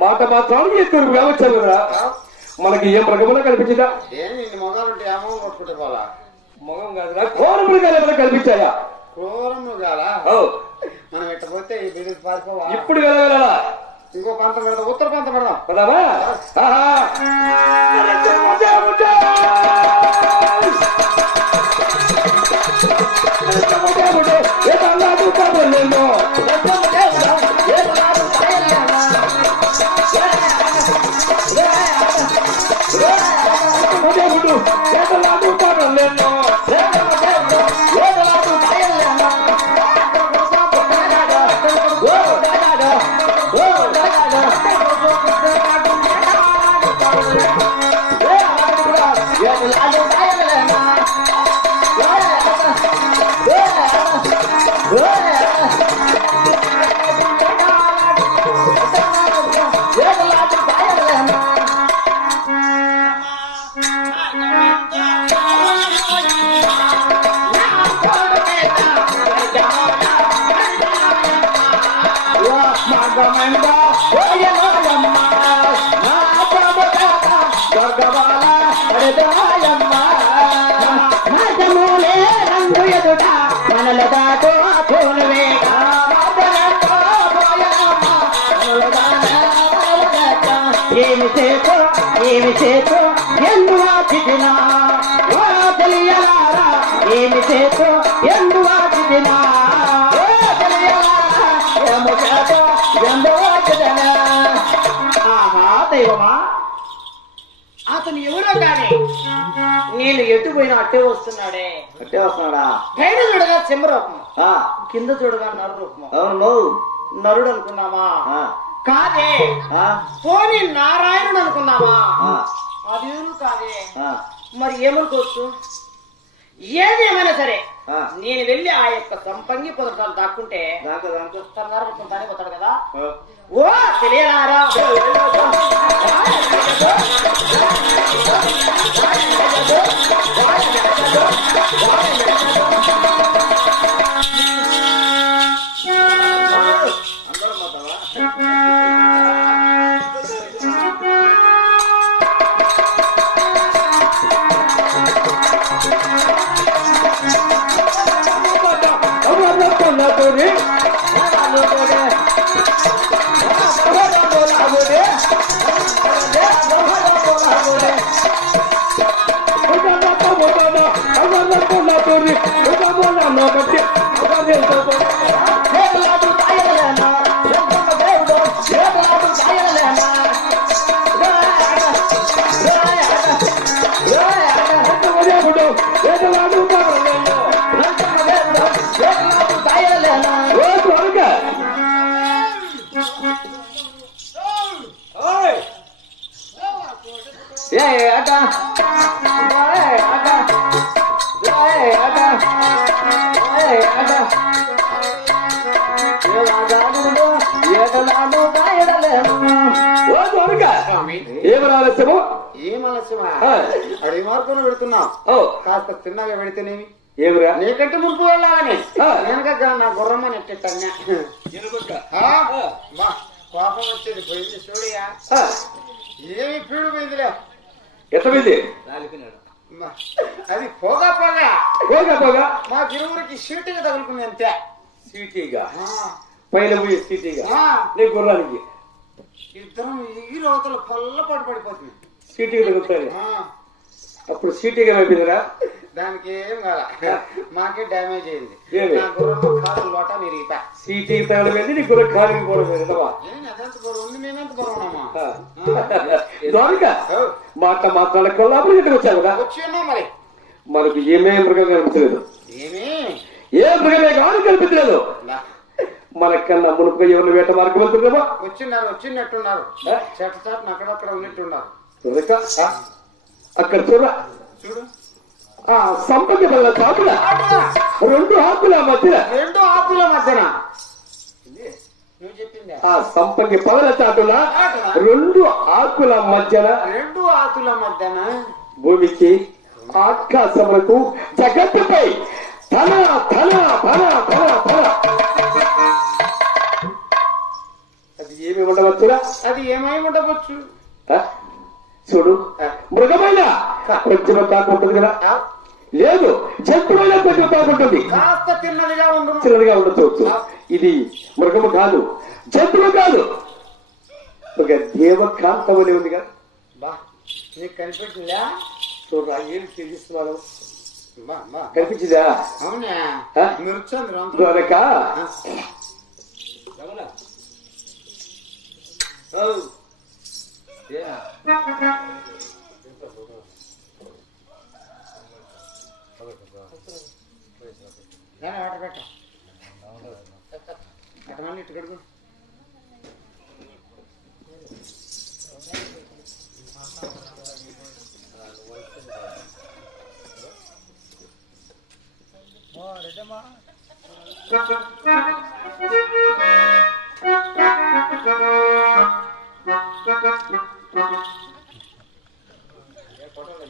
మాట మాత్రాలు ఎక్కువ వచ్చారు కదా మనకి ఏ మృగములో కనిపించిందా? మొగాలుంటే ఏమో కొట్టుకుంటే పోలా మొగం కాదురా క్రూర మృగాలు ఏమైనా కనిపించాయా? క్రూర మృగాలా? మనం ఎట్టపోతే ఈ బిడ్డ పారిపోవా? ఇప్పుడు వెళ్ళగలరా? ఇంకో పంత పెడదాం, ఉత్తర పంత పెడదాం పదామా? ఏమి చేతో ఎందువాచినా తెలియలారా ఏమి చేతో ఎందువాచినా దైవమా అతను ఎవరో కానీ నేను ఎటు పోయినా అట్టే వస్తున్నాడే. అట్టే వస్తున్నాడా? పైన చూడగా సింహరూపం, కింద చూడగా నరరూపం. అవును, నరుడు అనుకున్నామా? కాదే. పోనీ నారాయణుడు అనుకున్నావా? అది ఎవరు కాదే. మరి ఏమనుకోవచ్చు? ఏదేమైనా సరే నేను వెళ్ళి ఆ యొక్క సంపంగి పొదటాలు దాక్కుంటే దాన్ని పోతాడు కదా. ఓ తెలియరారా ఏమని ఆలస్యము? ఏం ఆలస్యమా? అడిగి మార్పులు పెడుతున్నావు, కాస్త చిన్నగా పెడితేనేమి. ఏమిరా? నీకంటే ముందు వెళ్ళాలని నేను నా గుర్రమ్మ నెట్టెట్టన్నా. కోపం వచ్చేది పోయింది చూడయా. ఏమి పీడు పోయిందిలే. ఎంత పోయింది? అది పోగా పోగా పోగా పోగా మా తిరువురికి సీటుగా తగులుకుంది అంతే. సీటీగా పైన పోయి సీటీగా నీ గుర్రానికి ఇద్దరం ఈ లోతలు పొల్లపాటు పడిపోతుంది. సీటీగా తగులుతాయి. అప్పుడు సీటీగా అయిపోయిందిరా. దానికి ఏం కాదా, మాకే డ్యామేజ్ అయింది. నా గుర్రం కాలు లోట విరిగితా. సీటీ తగలమైంది, నీ గుర్రం కాలికి పోవడం. అదంత గుర్రం ఉంది, నేనంత గుర్రమా? మాట మాట్లాడ కొల్లాపురం ఇంటికి వచ్చావు కదా. వచ్చి ఉన్నా మరి. మనకు ఏమే మృగం కనిపించలేదు. ఏమి ఏ మృగమే కాదు కనిపించలేదు. మనకన్నా మునుపుగా ఎవరిని వేట మార్గం వెళ్తుందేమో వచ్చినట్టున్నారు చెట్ట చాటును అక్కడక్కడ ఉన్నట్టున్నారు. అక్కడ చూడ చూడు ఆ సంపంగి వల్ల చాటున రెండు ఆకుల మధ్యన నువ్వు చెప్పింది ఆ సంపంగి పగల చాటున రెండు ఆకుల మధ్యన భూమికి ఆకాశములకు జగత్తుపై తన తన తన తన తన అది ఏమి ఉండవచ్చురా? అది ఏమై ఉండవచ్చు? చూడు, మృగమైన కొంచెం తాకుంటుంది కదా, లేదు జంతువుల కొంచెం తాకుంటుంది, కాస్త చిన్నదిగా ఉండొచ్చు. ఇది మృగము కాదు, జంతువు కాదు, ఒక దేవకాంతమని ఉంది కదా. నీకు కనిపెట్టిందా? చూడరా ఏం తెలిస్తున్నాను, కనిపించిందా? అవునా మిర్చంద్రక వాటర్ పెట్ట అటమని ఇటు కడుగు. ఫోటోలు